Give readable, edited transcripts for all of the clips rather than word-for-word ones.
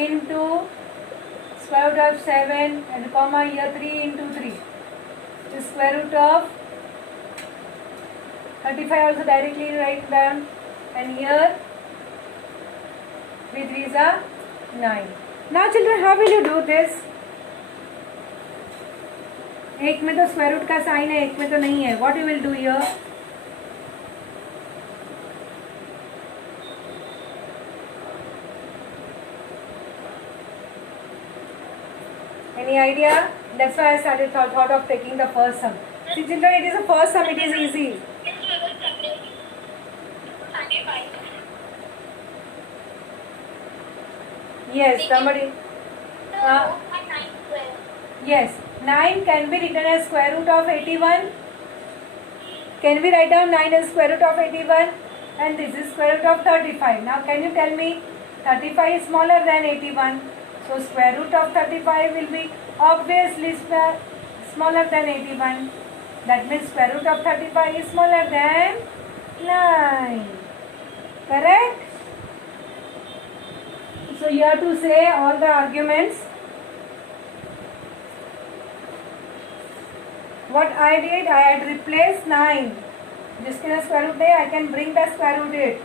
into square root of 7 and comma here 3 into 3 is square root of 35. Also directly write down, and here 3 3s are 9. Now children, how will you do this? एक में तो square root का sign है, एक में तो नहीं है. What you will do here? Any idea? That's why I started thought of taking the first sum. See children, it is the first sum, it is easy. Yes, somebody. Yes, 9 can be written as square root of 81. Can we write down 9 as square root of 81? And this is square root of 35. Now can you tell me 35 is smaller than 81? So square root of 35 will be obviously smaller than 81. That means square root of 35 is smaller than 9. Correct? So you have to say all the arguments. What I did, I had replaced 9. जिसके ना square root है, I can bring the square root it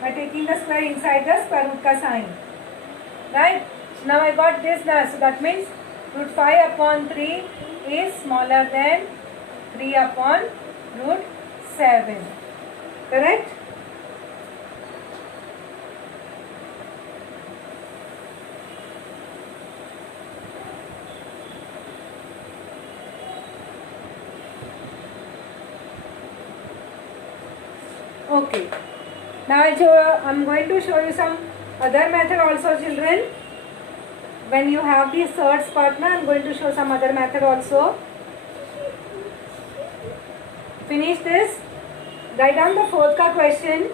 by taking the square inside the square root का sign. Right? So now I got this now. So that means root 5 upon 3 is smaller than 3 upon root 7. Correct? Okay. Now I'm going to show you some other method also, children. When you have the third part, I'm going to show some other method also. Finish this. Write down the fourth ka question.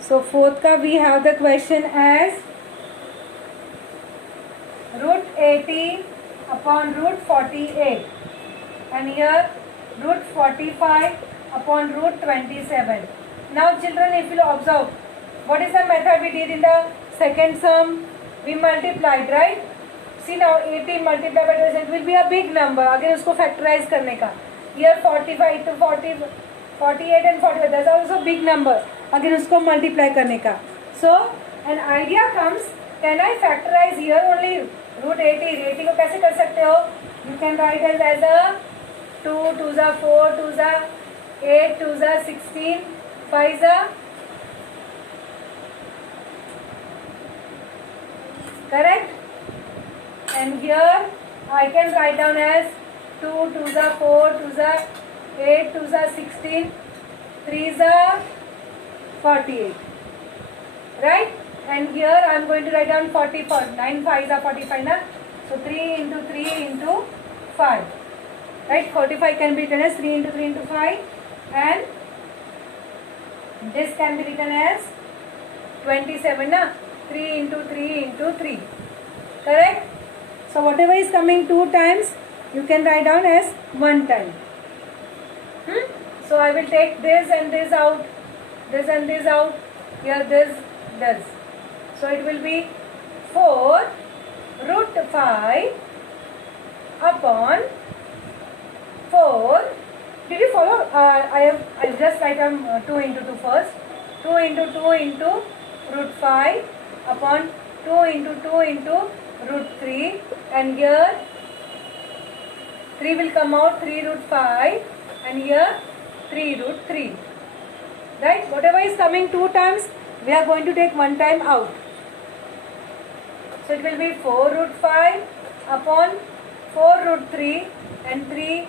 So fourth ka we have the question as root 80 upon root 48, and here root 45 upon root 27. Now children, if you observe, what is the method we did in the second sum? We multiplied, right? See now 80 multiplied by 27 will be a big number. Again उसको factorize करने का. Here 45 to 40, 48 and 45, that's also big number. Again उसको multiply करने का. So an idea comes, can I factorize here only root 80? 80 को कैसे कर सकते हो? You can write it as a 2, 2 जा 4, 2 जा 8, 2 जा 16, 5 जा. Correct? And here I can write down as 2, 2 जा 4, 2 जा 8, 2 जा 16, 3 जा 48. Right? And here I am going to write down 44. 9 5s are 45 na? So 3 into 3 into 5. Right? 45 can be written as 3 into 3 into 5. And this can be written as 27 na? 3 into 3 into 3. Correct? So whatever is coming 2 times, you can write down as 1 time. So I will take this and this out. This and this out. Here this. So it will be 4 root 5 upon 4. Did you follow? I'll just write down 2 into 2 first. 2 into 2 into root 5 upon 2 into 2 into root 3. And here 3 will come out, 3 root 5. And here 3 root 3. Right? Whatever is coming 2 times, we are going to take 1 time out. So it will be 4 root 5 upon 4 root 3 and 3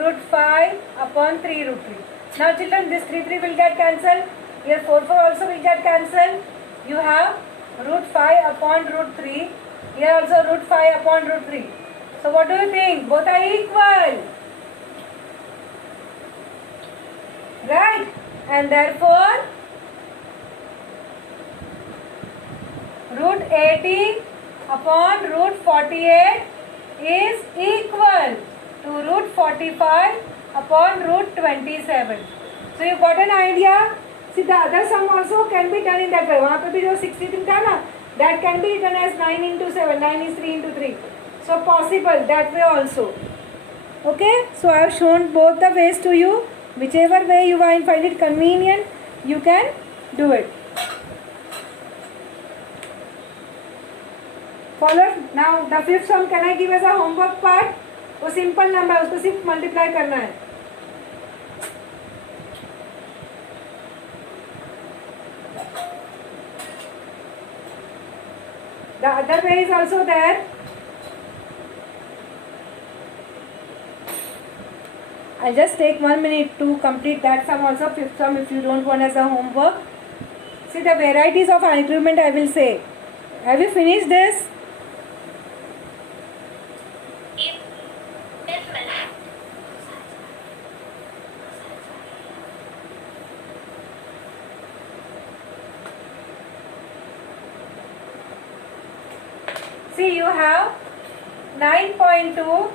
root 5 upon 3 root 3. Now children, this 3 will get cancelled. Here 4 also will get cancelled. You have root 5 upon root 3. Here also root 5 upon root 3. So what do you think? Both are equal. Right? And therefore root 80 upon root 48 is equal. 45 upon root 27. So you got an idea? See, the other sum also can be done in that way. वहाँ पे भी जो 63 था ना, that can be written as 9 into 7. 9 is 3 into 3. So possible that way also. Okay? So I have shown both the ways to you. Whichever way you find it convenient, you can do it. Followed. Now the fifth sum can I give as a homework part? वो simple number है, उसको सिर्फ multiply करना है. The other way is also there. I'll just take 1 minute to complete that sum also, fifth sum, if you don't want as a homework. See the varieties of increment I will say. Have you finished this? See, you have 9.2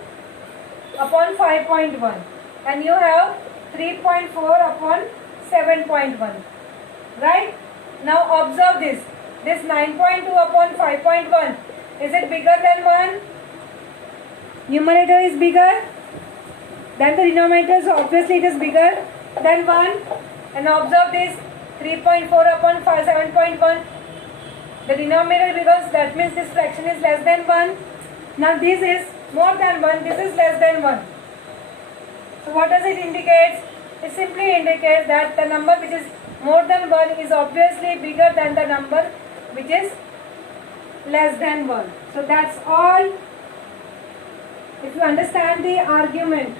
upon 5.1 and you have 3.4 upon 7.1. Right? Now observe this. This 9.2 upon 5.1, is it bigger than 1? Numerator is bigger than the denominator, so obviously it is bigger than 1. And observe this 3.4 upon 7.1. The denominator becomes, that means this fraction is less than 1. Now this is more than 1, this is less than 1. So what does it indicate? It simply indicates that the number which is more than 1 is obviously bigger than the number which is less than 1. So that's all. If you understand the argument.